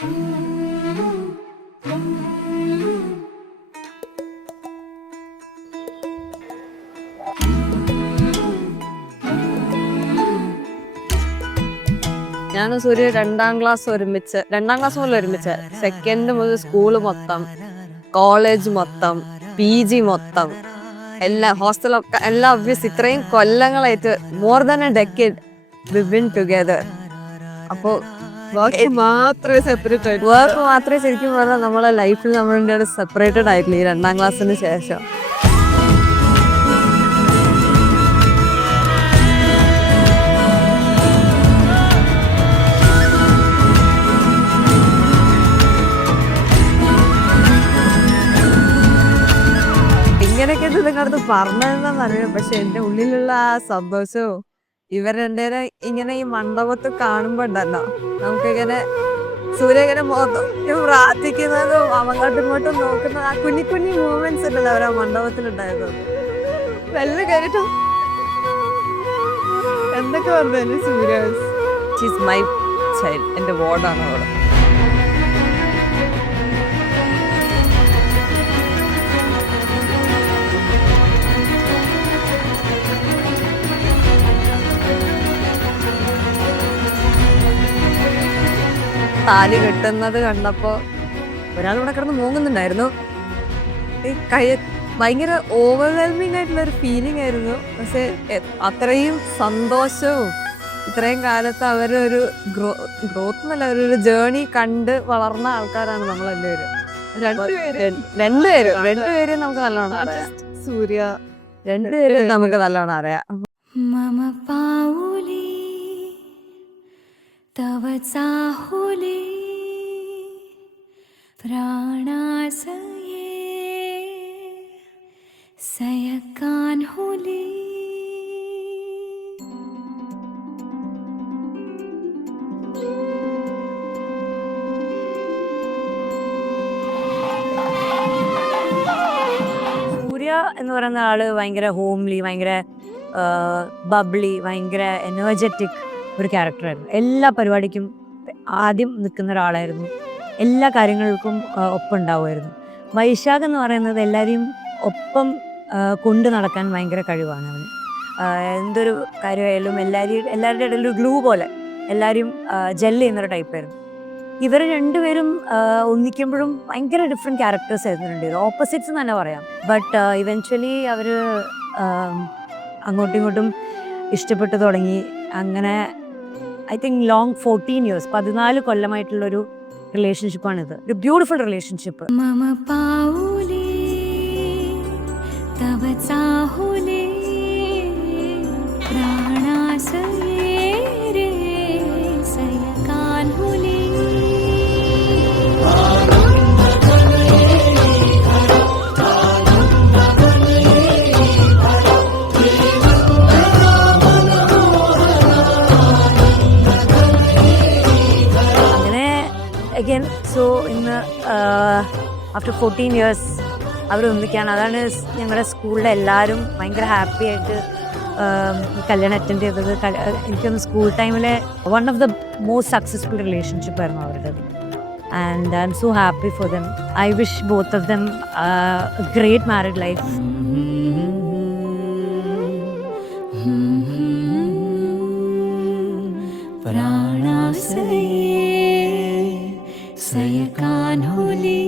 ഞാൻ സൂര്യ രണ്ടാം ക്ലാസ് മുതൽ ഒരുമിച്ച് സെക്കൻഡ് മുതൽ സ്കൂള് മൊത്തം, കോളേജ് മൊത്തം, PG മൊത്തം, എല്ലാ ഹോസ്റ്റലൊക്കെ എല്ലാം ഒബ്വിയസ് ഇത്രയും കൊല്ലങ്ങളായിട്ട് more than a decade we been together. അപ്പോൾ വർക്ക് മാത്രമേ ശരിക്കും പറഞ്ഞാൽ നമ്മളെ ലൈഫിൽ നമ്മളുടെ സെപ്പറേറ്റഡ് ആയിട്ടില്ല ഈ 2ാം ക്ലാസ്സിന് ശേഷം. ഇങ്ങനെയൊക്കെ നിങ്ങളടുത്ത് പറഞ്ഞതെന്നറിയാം, പക്ഷെ എന്റെ ഉള്ളിലുള്ള ആ സന്തോഷവും ഇവർ രണ്ടേരെ ഇങ്ങനെ ഈ മണ്ഡപത്തിൽ കാണുമ്പോ ഉണ്ടല്ലോ, നമുക്കിങ്ങനെ സൂര്യ ഇങ്ങനെ പ്രാർത്ഥിക്കുന്നതും അങ്ങോട്ടും ഇങ്ങോട്ടും നോക്കുന്നതും ആ കുഞ്ഞി കുഞ്ഞി മൂവ്മെന്റ്സ് ഉണ്ടല്ലോ അവരാ മണ്ഡപത്തിലുണ്ടായത്. വെള്ളം കയറിട്ടും എന്തൊക്കെ പറഞ്ഞു സൂര്യ ഷീസ് മൈ ചൈൽഡ്, എന്റെ വാർഡാണ് അവിടെ. താലി കെട്ടുന്നത് കണ്ടപ്പോ ഒരാൾ ഇവിടെ കിടന്ന് മൂങ്ങുന്നുണ്ടായിരുന്നു. ഭയങ്കര ഓവർവെൽമിംഗ് ആയിട്ടുള്ള ഒരു ഫീലിംഗ് ആയിരുന്നു. പക്ഷെ അത്രയും സന്തോഷവും ഇത്രയും കാലത്ത് അവരൊരു ഗ്രോത്ത് എന്നല്ല, അവരൊരു ജേർണി കണ്ട് വളർന്ന ആൾക്കാരാണ് നമ്മളെല്ലാവരും. രണ്ടുപേരും നമുക്ക് നല്ലോണം അറിയാം. സൂര്യ രണ്ടുപേരും നമുക്ക് നല്ലോണം അറിയാം. तव चाहुले प्राणासये सयकान्हुले. സൂര്യ എന്ന് പറയുന്ന ആള് ഭയങ്കര ഹോംലി, ഭയങ്കര ബബ്ലി, ഭയങ്കര എനർജറ്റിക് ഒരു ക്യാരക്ടറായിരുന്നു. എല്ലാ പരിപാടിക്കും ആദ്യം നിൽക്കുന്ന ഒരാളായിരുന്നു, എല്ലാ കാര്യങ്ങൾക്കും ഒപ്പം ഉണ്ടാവുമായിരുന്നു. വൈശാഖ് എന്ന് പറയുന്നത് എല്ലാവരെയും ഒപ്പം കൊണ്ടു നടക്കാൻ ഭയങ്കര കഴിവാണ് അവന്. എന്തൊരു കാര്യമായാലും എല്ലാവരുടെ ഇടയിൽ ഒരു ഗ്ലൂ പോലെ എല്ലാവരും ജെല്ല് ചെയ്യുന്നൊരു ടൈപ്പായിരുന്നു. ഇവർ രണ്ടുപേരും ഒന്നിക്കുമ്പോഴും ഭയങ്കര ഡിഫറെൻറ്റ് ക്യാരക്ടേഴ്സ് ആയിരുന്നു, ഓപ്പോസിറ്റ്സ് എന്ന് തന്നെ പറയാം. ബട്ട് ഇവൻച്വലി അവർ അങ്ങോട്ടും ഇങ്ങോട്ടും ഇഷ്ടപ്പെട്ടു തുടങ്ങി. അങ്ങനെ ഐ തിങ്ക് ലോങ് 14 years 14 കൊല്ലമായിട്ടുള്ളൊരു റിലേഷൻഷിപ്പാണിത്. ഒരു ബ്യൂട്ടിഫുൾ റിലേഷൻഷിപ്പ്. സോ ഇന്ന് ആഫ്റ്റർ 14 years അവർ ഒന്നിക്കുകയാണ്. അതാണ് ഞങ്ങളുടെ സ്കൂളിലെ എല്ലാവരും ഭയങ്കര ഹാപ്പി ആയിട്ട് കല്യാണം അറ്റൻഡ് ചെയ്തത്. എനിക്കൊന്ന് സ്കൂൾ ടൈമിലെ one of the most successful relationship ആയിരുന്നു അവരുടെ. And I'm so happy for them. I wish both of them great married life. सयकान्हुले